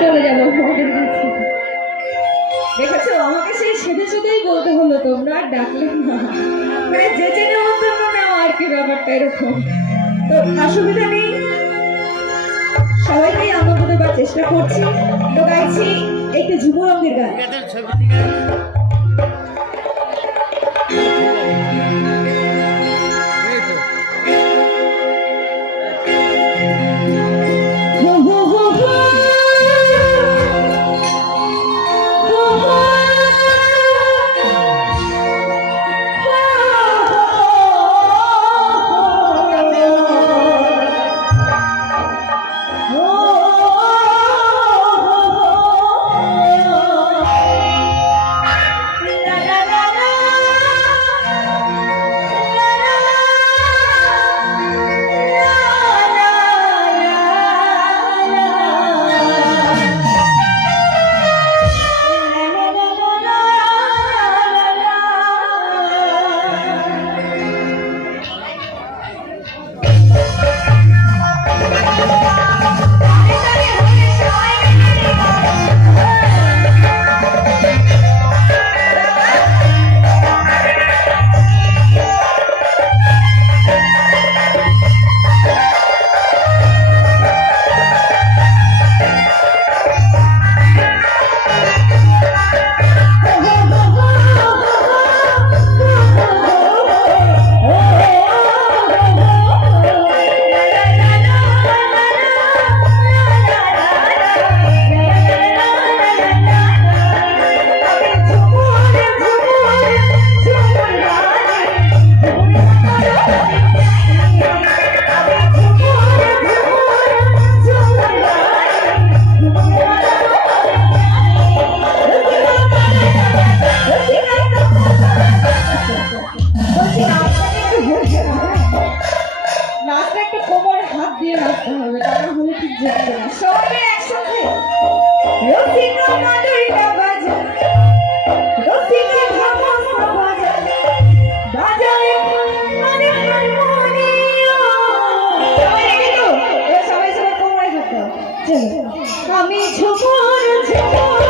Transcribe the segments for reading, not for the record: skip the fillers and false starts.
চলে যাবো দেখেছো আমাকে সেই সেদে সেদেই বলতে হলো তোমরা আর ডাকলে না মানে যে যে নেমন্তন্ন নেওয়া আর কি ব্যাপারটা এরকম তো অসুবিধা নেই সবাইকেই আনন্দ দেবার চেষ্টা করছি তো গাইছি একটি যুব রঙের গান আমি ঝুমুর ঝুমুর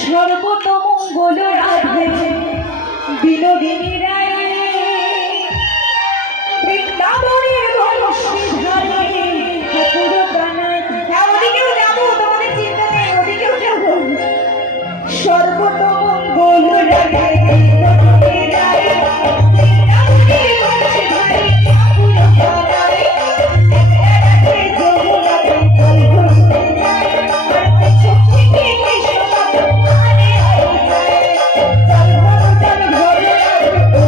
সর্বতমঙ্গল রাধে বিনোদিনী রায় বৃন্দাবনের বংশীধারে ঠাকুর গানায় ওদিকেও যাবো তোমাদের চিন্তা নেই ওদিকেও যাবো সর্বতমঙ্গল রাধে বিনোদিনী রায় বৃন্দাবনের বংশীধারে ঠাকুর গানায় Oh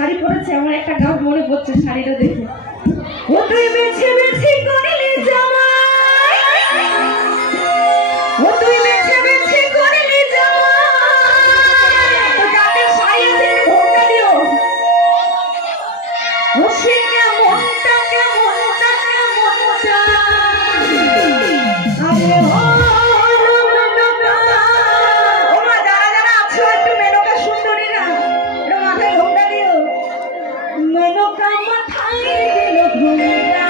শাড়ি পরেছে, আমার একটা গান মনে পড়ছে শাড়িটা দেখে। ও তুই বেছে বেছে করলি জামাই, ও তুই বেছে বেছে করলি জামাই, তো যাকে শাড়ি আছে ঘোমটা দিও। ও সে কেমনটা কেমনটা কেমনটা আরে ও মেনকা, ও মা যারা যারা আছো একটু মেনকা সুন্দরীরা একটু মাথায় ঘোমটা দিও। মেনকা মাথায় দিল ঘোমটা,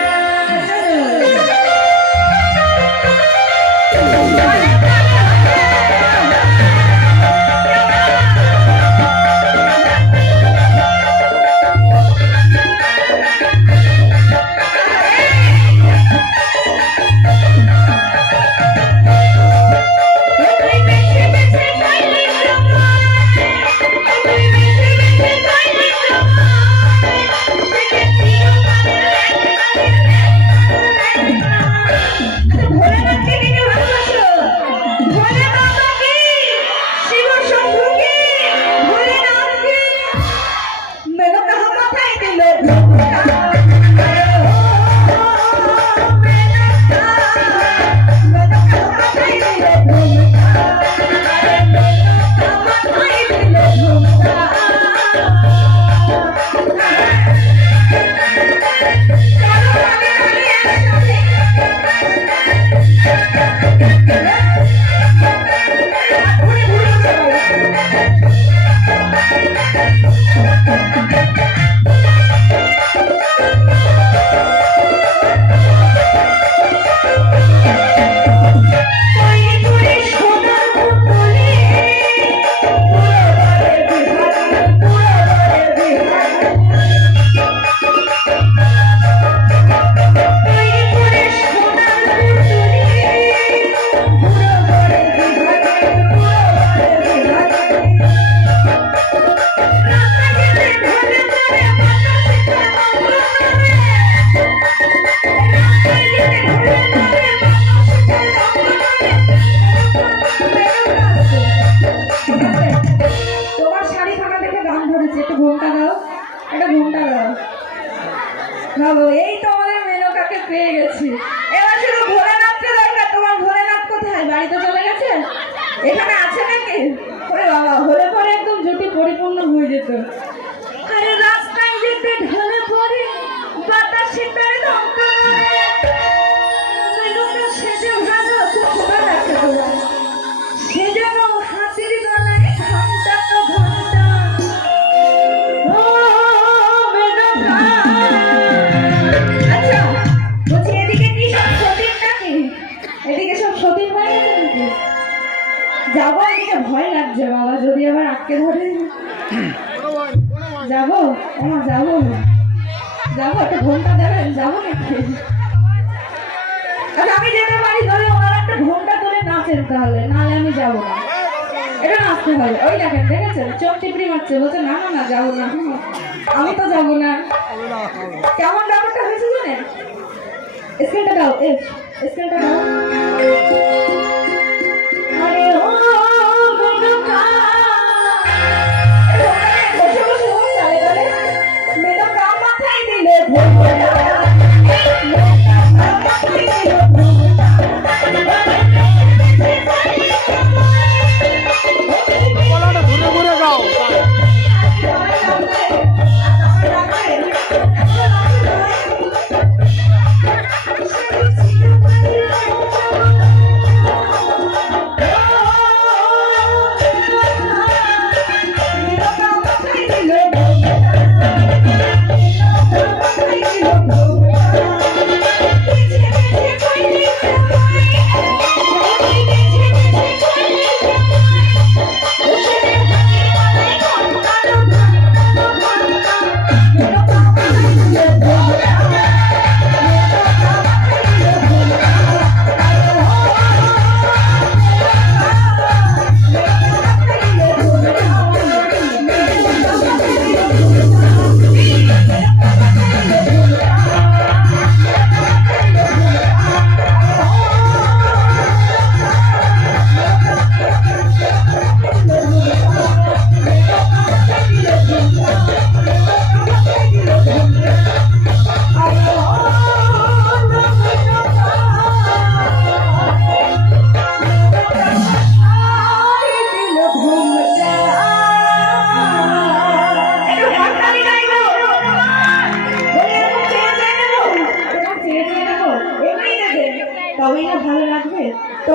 ভাবো এই তো আমাদের মেনকাকে পেয়ে গেছি। এবার শুধু ভোলেনাথকে দরকার। তোমার ভোলেনাথ কোথায়? বাড়িতে চলে গেছে? এখানে আছে নাকি? ওরে বাবা, হলে পরে একদম জুটি পরিপূর্ণ হয়ে যেত। আরে রাস্তায় যেতে ঢলে পড়ে বাতাসে তার দমকা মারে, মেনকা সেজে ভালো খুব সুন্দর লাগছে তোমার। সে যেন হাতির গলায় ঘন্টা তো ঘন্টা। ও মেনকা, আচ্ছা বলছি এদিকে কি সব সতীন নাকি? এদিকে সব সতীন হয়ে গেছে নাকি? যাবো, এদিকে ভয় লাগছে বাবা, যদি আবার আটকে ধরে। যাবো আমার, যাবো যাবো, একটা ঘন্টা দেবেন, যাবো নাকি? আচ্ছা আমি যেতে পারি ধরে ওনার একটা ঘন্টা তুলে নাচেন তাহলে, নাহলে আমি যাবো না। এটা নাচতে হবে। ওই দেখেন, দেখেছেন চোখ টিপড়ি মারছে, বলছে না না না যাবো না, আমি তো যাবো না। কেমন ব্যাপারটা হয়েছে জানেন? স্কেলটা দাও, স্কেলটা দাও।